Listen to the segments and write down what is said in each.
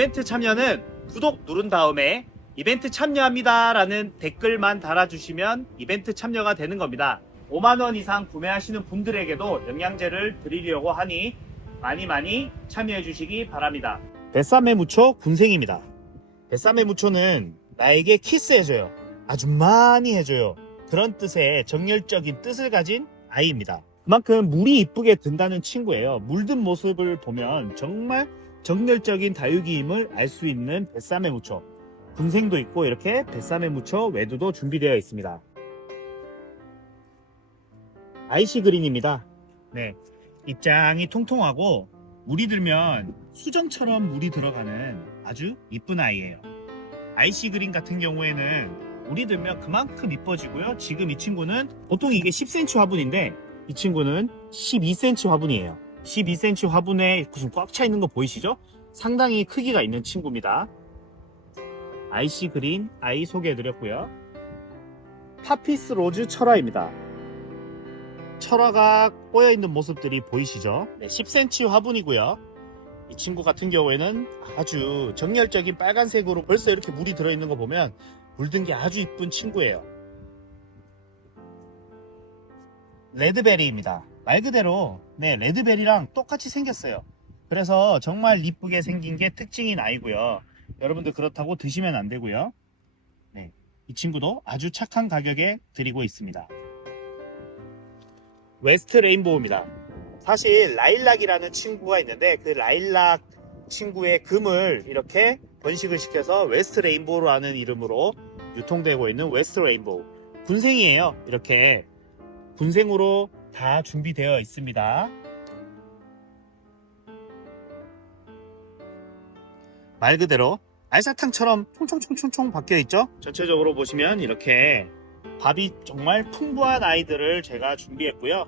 이벤트 참여는 구독 누른 다음에 이벤트 참여합니다 라는 댓글만 달아주시면 이벤트 참여가 되는 겁니다. 5만원 이상 구매하시는 분들에게도 영양제를 드리려고 하니 많이 많이 참여해 주시기 바랍니다. 뱃삼의 무초 군생입니다. 뱃삼의 무초는 나에게 키스해줘요. 아주 많이 해줘요. 그런 뜻의 정열적인 뜻을 가진 아이입니다. 그만큼 물이 이쁘게 든다는 친구예요. 물든 모습을 보면 정말 정열적인 다육이임을 알 수 있는 뱃삼의 무초. 군생도 있고 이렇게 뱃삼의 무초 외두도 준비되어 있습니다. 아이시 그린입니다. 네. 입장이 통통하고 물이 들면 수정처럼 물이 들어가는 아주 이쁜 아이예요. 아이시 그린 같은 경우에는 물이 들면 그만큼 이뻐지고요. 지금 이 친구는 보통 이게 10cm 화분인데 이 친구는 12cm 화분이에요. 12cm 화분에 지금 꽉차 있는 거 보이시죠? 상당히 크기가 있는 친구입니다. 아이시 그린 아이 소개해드렸고요. 파피스 로즈 철화입니다. 철화가 꼬여 있는 모습들이 보이시죠? 네, 10cm 화분이고요. 이 친구 같은 경우에는 아주 정열적인 빨간색으로 벌써 이렇게 물이 들어있는 거 보면 물든 게 아주 이쁜 친구예요. 레드베리입니다. 말 그대로 네 레드베리랑 똑같이 생겼어요. 그래서 정말 이쁘게 생긴 게 특징인 아이고요. 여러분들 그렇다고 드시면 안 되고요. 네, 이 친구도 아주 착한 가격에 드리고 있습니다. 웨스트 레인보우입니다. 사실 라일락이라는 친구가 있는데 그 라일락 친구의 금을 이렇게 번식을 시켜서 웨스트 레인보우라는 이름으로 유통되고 있는 웨스트 레인보우 군생이에요. 이렇게 군생으로 다 준비되어 있습니다. 말 그대로 알사탕처럼 총총총총총 바뀌어 있죠? 전체적으로 보시면 이렇게 밥이 정말 풍부한 아이들을 제가 준비했고요.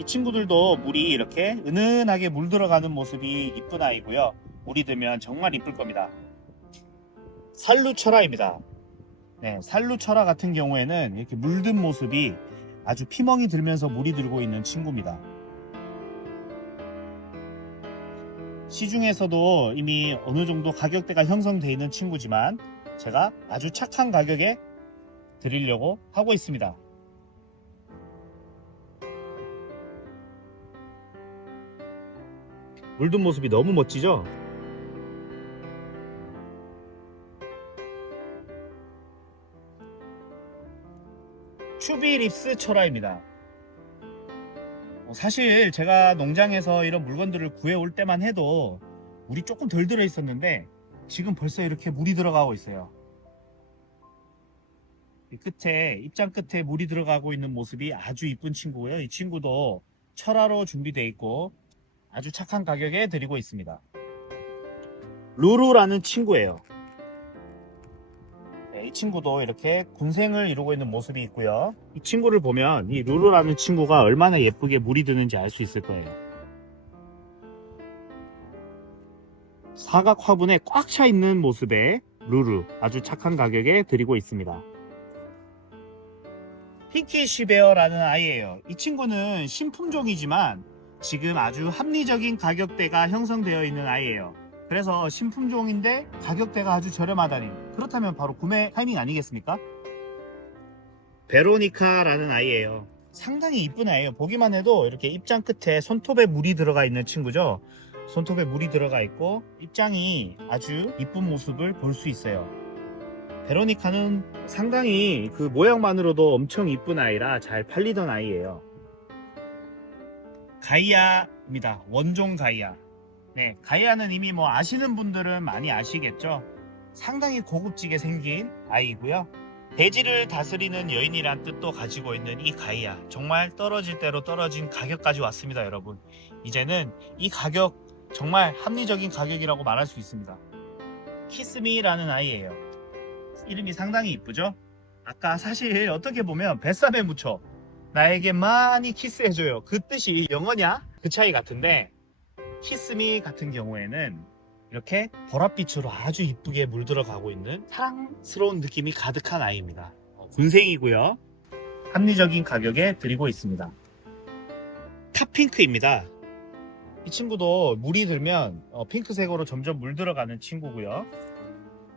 이 친구들도 물이 이렇게 은은하게 물 들어가는 모습이 이쁜 아이고요. 물이 들면 정말 이쁠 겁니다. 살루철화입니다. 네, 살루철화 같은 경우에는 이렇게 물든 모습이 아주 피멍이 들면서 물이 들고 있는 친구입니다. 시중에서도 이미 어느 정도 가격대가 형성되어 있는 친구지만 제가 아주 착한 가격에 드리려고 하고 있습니다. 물든 모습이 너무 멋지죠? 큐비립스 철화입니다. 어, 사실 제가 농장에서 이런 물건들을 구해올 때만 해도 물이 조금 덜 들어 있었는데 지금 벌써 이렇게 물이 들어가고 있어요. 이 끝에 입장 끝에 물이 들어가고 있는 모습이 아주 이쁜 친구고요. 이 친구도 철화로 준비되어 있고 아주 착한 가격에 드리고 있습니다. 루루라는 친구예요. 네, 이 친구도 이렇게 군생을 이루고 있는 모습이 있고요. 이 친구를 보면 이 루루라는 친구가 얼마나 예쁘게 물이 드는지 알 수 있을 거예요. 사각 화분에 꽉 차 있는 모습의 루루 아주 착한 가격에 드리고 있습니다. 핑키쉬베어라는 아이예요. 이 친구는 신품종이지만 지금 아주 합리적인 가격대가 형성되어 있는 아이예요. 그래서 신품종인데 가격대가 아주 저렴하다니 그렇다면 바로 구매 타이밍 아니겠습니까? 베로니카라는 아이예요. 상당히 이쁜 아이예요. 보기만 해도 이렇게 입장 끝에 손톱에 물이 들어가 있는 친구죠. 손톱에 물이 들어가 있고 입장이 아주 이쁜 모습을 볼 수 있어요. 베로니카는 상당히 그 모양만으로도 엄청 이쁜 아이라 잘 팔리던 아이예요. 가이아입니다. 원종 가이아. 네, 가이아는 이미 뭐 아시는 분들은 많이 아시겠죠. 상당히 고급지게 생긴 아이고요. 대지를 다스리는 여인이란 뜻도 가지고 있는 이 가이아. 정말 떨어질 대로 떨어진 가격까지 왔습니다, 여러분. 이제는 이 가격 정말 합리적인 가격이라고 말할 수 있습니다. 키스미라는 아이예요. 이름이 상당히 이쁘죠? 아까 사실 어떻게 보면 뱃삼에 묻혀 나에게 많이 키스해줘요. 그 뜻이 영어냐? 그 차이 같은데 키스미 같은 경우에는 이렇게 보랏빛으로 아주 이쁘게 물들어가고 있는 사랑스러운 느낌이 가득한 아이입니다. 어, 군생이고요. 합리적인 가격에 드리고 있습니다. 탑핑크입니다. 이 친구도 물이 들면 어, 핑크색으로 점점 물들어가는 친구고요.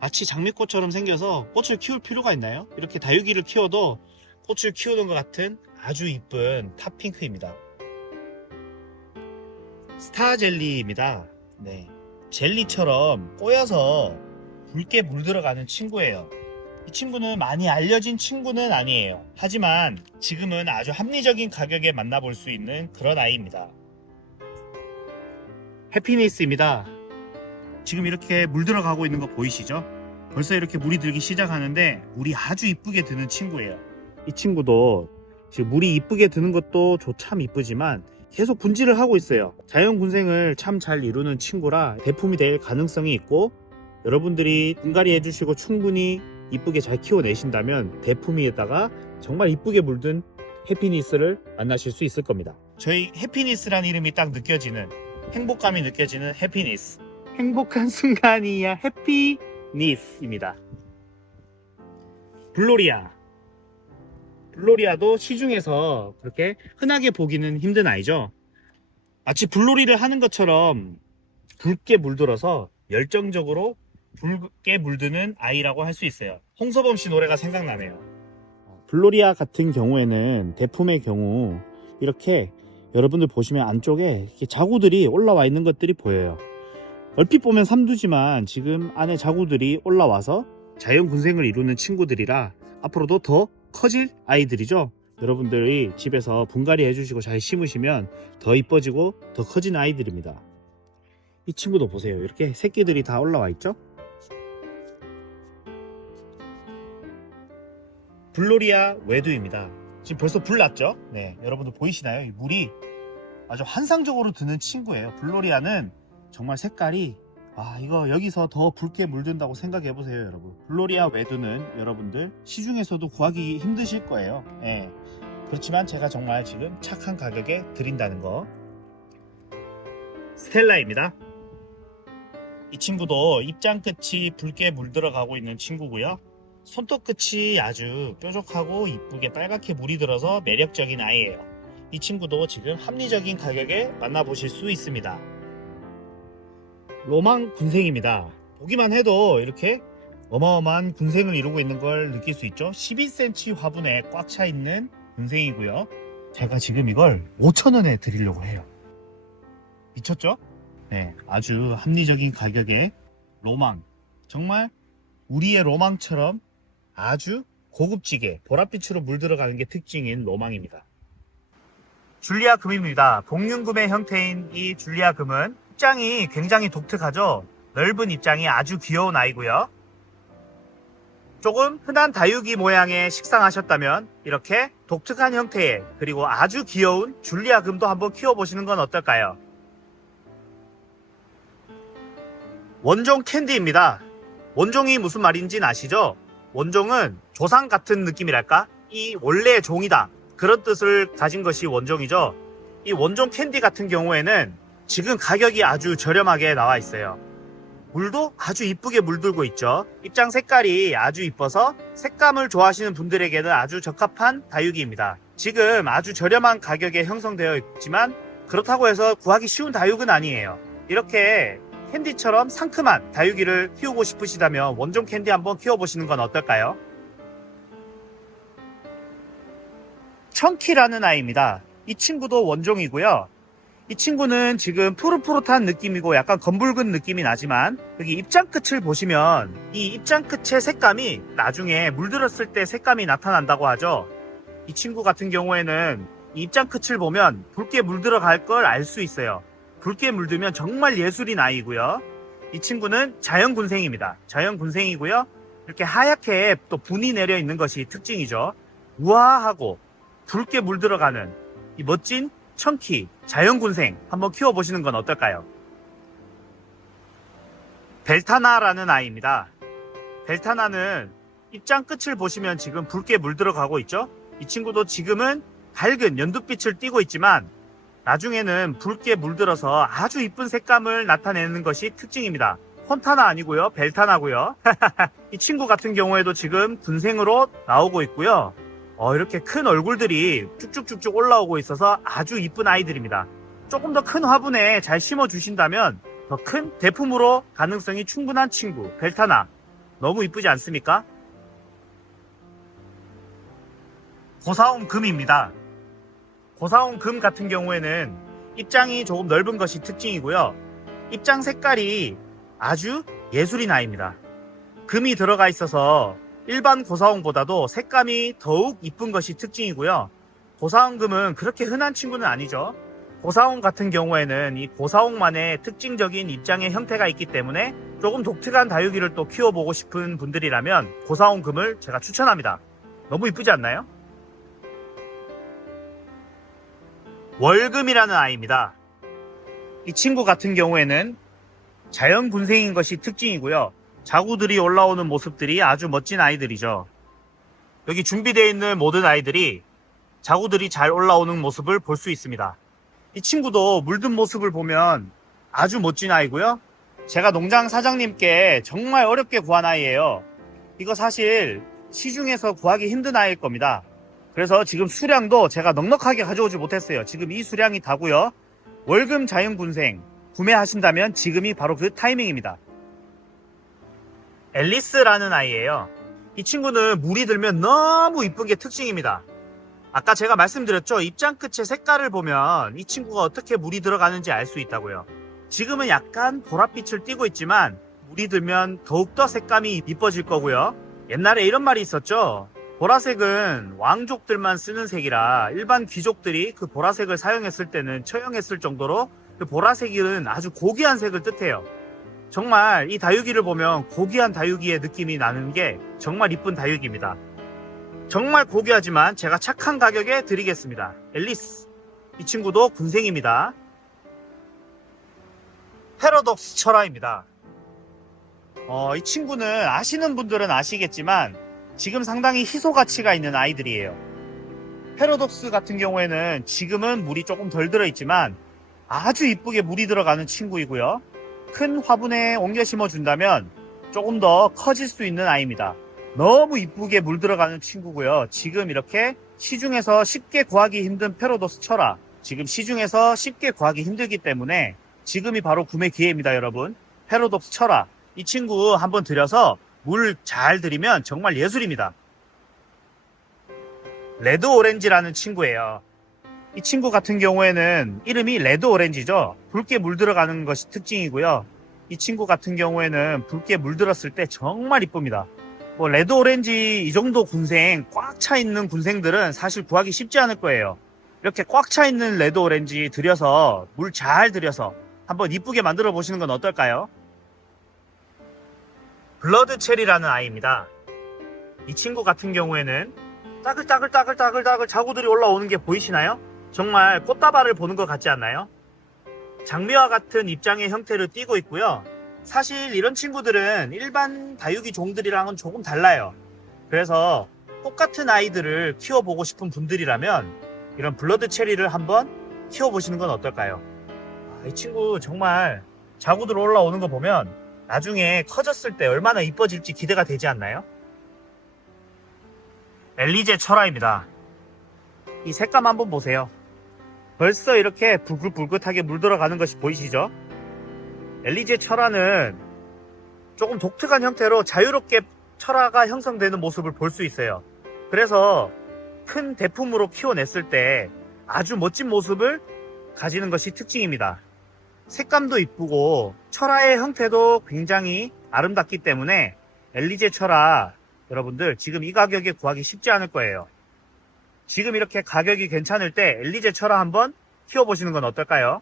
마치 장미꽃처럼 생겨서 꽃을 키울 필요가 있나요? 이렇게 다육이를 키워도 꽃을 키우는 것 같은 아주 이쁜 탑핑크입니다. 스타 젤리입니다. 네. 젤리처럼 꼬여서 붉게 물들어가는 친구예요. 이 친구는 많이 알려진 친구는 아니에요. 하지만 지금은 아주 합리적인 가격에 만나볼 수 있는 그런 아이입니다. 해피니스입니다. 지금 이렇게 물들어가고 있는 거 보이시죠? 벌써 이렇게 물이 들기 시작하는데 물이 아주 이쁘게 드는 친구예요. 이 친구도 지금 물이 이쁘게 드는 것도 조- 참 이쁘지만 계속 분질을 하고 있어요. 자연 군생을 참 잘 이루는 친구라 대품이 될 가능성이 있고 여러분들이 분갈이 해주시고 충분히 이쁘게 잘 키워내신다면 대품위에다가 정말 이쁘게 물든 해피니스를 만나실 수 있을 겁니다. 저희 해피니스란 이름이 딱 느껴지는 행복감이 느껴지는 해피니스. 행복한 순간이야 해피니스입니다. 블로리아. 블로리아도 시중에서 그렇게 흔하게 보기는 힘든 아이죠. 마치 불놀이를 하는 것처럼 붉게 물들어서 열정적으로 붉게 물드는 아이라고 할 수 있어요. 홍서범 씨 노래가 생각나네요. 블로리아 같은 경우에는 대품의 경우 이렇게 여러분들 보시면 안쪽에 자구들이 올라와 있는 것들이 보여요. 얼핏 보면 삼두지만 지금 안에 자구들이 올라와서 자연 군생을 이루는 친구들이라 앞으로도 더 커질 아이들이죠. 여러분들이 집에서 분갈이 해주시고 잘 심으시면 더 이뻐지고 더 커진 아이들입니다. 이 친구도 보세요. 이렇게 새끼들이 다 올라와 있죠? 블로리아 외두입니다. 지금 벌써 불 났죠? 네, 여러분들 보이시나요? 이 물이 아주 환상적으로 드는 친구예요. 블로리아는 정말 색깔이 아 이거 여기서 더 붉게 물든다고 생각해 보세요, 여러분. 블로리아 외두는 여러분들 시중에서도 구하기 힘드실 거예요. 예. 그렇지만 제가 정말 지금 착한 가격에 드린다는 거. 스텔라입니다. 이 친구도 입장 끝이 붉게 물들어가고 있는 친구고요. 손톱 끝이 아주 뾰족하고 이쁘게 빨갛게 물이 들어서 매력적인 아이예요. 이 친구도 지금 합리적인 가격에 만나보실 수 있습니다. 로망 군생입니다. 보기만 해도 이렇게 어마어마한 군생을 이루고 있는 걸 느낄 수 있죠. 12cm 화분에 꽉 차 있는 군생이고요. 제가 지금 이걸 5,000원에 드리려고 해요. 미쳤죠? 네, 아주 합리적인 가격에 로망. 정말 우리의 로망처럼 아주 고급지게 보랏빛으로 물들어가는 게 특징인 로망입니다. 줄리아 금입니다. 복륜금의 형태인 이 줄리아 금은 입장이 굉장히 독특하죠. 넓은 입장이 아주 귀여운 아이고요. 조금 흔한 다육이 모양의 식상하셨다면 이렇게 독특한 형태의 그리고 아주 귀여운 줄리아 금도 한번 키워보시는 건 어떨까요? 원종 캔디입니다. 원종이 무슨 말인지는 아시죠? 원종은 조상 같은 느낌이랄까? 이 원래의 종이다. 그런 뜻을 가진 것이 원종이죠. 이 원종 캔디 같은 경우에는 지금 가격이 아주 저렴하게 나와 있어요. 물도 아주 이쁘게 물들고 있죠. 입장 색깔이 아주 이뻐서 색감을 좋아하시는 분들에게는 아주 적합한 다육이입니다. 지금 아주 저렴한 가격에 형성되어 있지만 그렇다고 해서 구하기 쉬운 다육은 아니에요. 이렇게 캔디처럼 상큼한 다육이를 키우고 싶으시다면 원종 캔디 한번 키워보시는 건 어떨까요? 청키라는 아이입니다. 이 친구도 원종이고요. 이 친구는 지금 푸릇푸릇한 느낌이고 약간 검붉은 느낌이 나지만 여기 입장 끝을 보시면 이 입장 끝의 색감이 나중에 물들었을 때 색감이 나타난다고 하죠. 이 친구 같은 경우에는 이 입장 끝을 보면 붉게 물들어갈 걸 알 수 있어요. 붉게 물들면 정말 예술인 아이고요. 이 친구는 자연군생입니다. 자연군생이고요. 이렇게 하얗게 또 분이 내려 있는 것이 특징이죠. 우아하고 붉게 물들어가는 이 멋진 청키 자연군생 한번 키워보시는 건 어떨까요? 벨타나라는 아이입니다. 벨타나는 입장 끝을 보시면 지금 붉게 물들어가고 있죠? 이 친구도 지금은 밝은 연두빛을 띠고 있지만 나중에는 붉게 물들어서 아주 이쁜 색감을 나타내는 것이 특징입니다. 폰타나 아니고요. 벨타나고요. 이 친구 같은 경우에도 지금 군생으로 나오고 있고요. 어, 이렇게 큰 얼굴들이 쭉쭉쭉쭉 올라오고 있어서 아주 이쁜 아이들입니다. 조금 더 큰 화분에 잘 심어 주신다면 더 큰 대품으로 가능성이 충분한 친구 벨타나 너무 이쁘지 않습니까? 고사온 금입니다. 고사온 금 같은 경우에는 입장이 조금 넓은 것이 특징이고요. 입장 색깔이 아주 예술인 아이입니다. 금이 들어가 있어서 일반 고사홍보다도 색감이 더욱 이쁜 것이 특징이고요. 고사홍금은 그렇게 흔한 친구는 아니죠. 고사홍 같은 경우에는 이 고사홍만의 특징적인 입장의 형태가 있기 때문에 조금 독특한 다육이를 또 키워보고 싶은 분들이라면 고사홍금을 제가 추천합니다. 너무 이쁘지 않나요? 월금이라는 아이입니다. 이 친구 같은 경우에는 자연 군생인 것이 특징이고요. 자구들이 올라오는 모습들이 아주 멋진 아이들이죠. 여기 준비되어 있는 모든 아이들이 자구들이 잘 올라오는 모습을 볼 수 있습니다. 이 친구도 물든 모습을 보면 아주 멋진 아이고요. 제가 농장 사장님께 정말 어렵게 구한 아이예요. 이거 사실 시중에서 구하기 힘든 아이일 겁니다. 그래서 지금 수량도 제가 넉넉하게 가져오지 못했어요. 지금 이 수량이 다고요. 월금 자연군생 구매하신다면 지금이 바로 그 타이밍입니다. 앨리스라는 아이예요. 이 친구는 물이 들면 너무 이쁜 게 특징입니다. 아까 제가 말씀드렸죠. 입장 끝의 색깔을 보면 이 친구가 어떻게 물이 들어가는지 알 수 있다고요. 지금은 약간 보랏빛을 띠고 있지만 물이 들면 더욱더 색감이 이뻐질 거고요. 옛날에 이런 말이 있었죠. 보라색은 왕족들만 쓰는 색이라 일반 귀족들이 그 보라색을 사용했을 때는 처형했을 정도로 그 보라색은 아주 고귀한 색을 뜻해요. 정말 이 다육이를 보면 고귀한 다육이의 느낌이 나는 게 정말 이쁜 다육입니다. 정말 고귀하지만 제가 착한 가격에 드리겠습니다. 앨리스. 이 친구도 군생입니다. 패러독스 철화입니다. 어, 이 친구는 아시는 분들은 아시겠지만 지금 상당히 희소 가치가 있는 아이들이에요. 패러독스 같은 경우에는 지금은 물이 조금 덜 들어있지만 아주 이쁘게 물이 들어가는 친구이고요. 큰 화분에 옮겨 심어 준다면 조금 더 커질 수 있는 아이입니다. 너무 이쁘게 물 들어가는 친구고요. 지금 이렇게 시중에서 쉽게 구하기 힘든 패러도스 철화. 지금 시중에서 쉽게 구하기 힘들기 때문에 지금이 바로 구매 기회입니다, 여러분. 패러독스 철화. 이 친구 한번 들여서 물 잘 들이면 정말 예술입니다. 레드 오렌지라는 친구예요. 이 친구 같은 경우에는 이름이 레드 오렌지죠. 붉게 물 들어가는 것이 특징이고요. 이 친구 같은 경우에는 붉게 물들었을 때 정말 이쁩니다. 뭐 레드 오렌지 이 정도 군생 꽉 차 있는 군생들은 사실 구하기 쉽지 않을 거예요. 이렇게 꽉 차 있는 레드 오렌지 들여서 물 잘 들여서 한번 이쁘게 만들어 보시는 건 어떨까요? 블러드 체리라는 아이입니다. 이 친구 같은 경우에는 따글따글따글따글따글 자구들이 올라오는 게 보이시나요? 정말 꽃다발을 보는 것 같지 않나요? 장미와 같은 입장의 형태를 띠고 있고요. 사실 이런 친구들은 일반 다육이 종들이랑은 조금 달라요. 그래서 똑같은 아이들을 키워보고 싶은 분들이라면 이런 블러드 체리를 한번 키워보시는 건 어떨까요? 아, 이 친구 정말 자구들 올라오는 거 보면 나중에 커졌을 때 얼마나 이뻐질지 기대가 되지 않나요? 엘리제 철화입니다. 이 색감 한번 보세요. 벌써 이렇게 붉긋붉긋하게 물들어가는 것이 보이시죠? 엘리제 철화는 조금 독특한 형태로 자유롭게 철화가 형성되는 모습을 볼 수 있어요. 그래서 큰 대품으로 키워냈을 때 아주 멋진 모습을 가지는 것이 특징입니다. 색감도 이쁘고 철화의 형태도 굉장히 아름답기 때문에 엘리제 철화 여러분들 지금 이 가격에 구하기 쉽지 않을 거예요. 지금 이렇게 가격이 괜찮을 때 엘리제 철화 한번 키워보시는 건 어떨까요?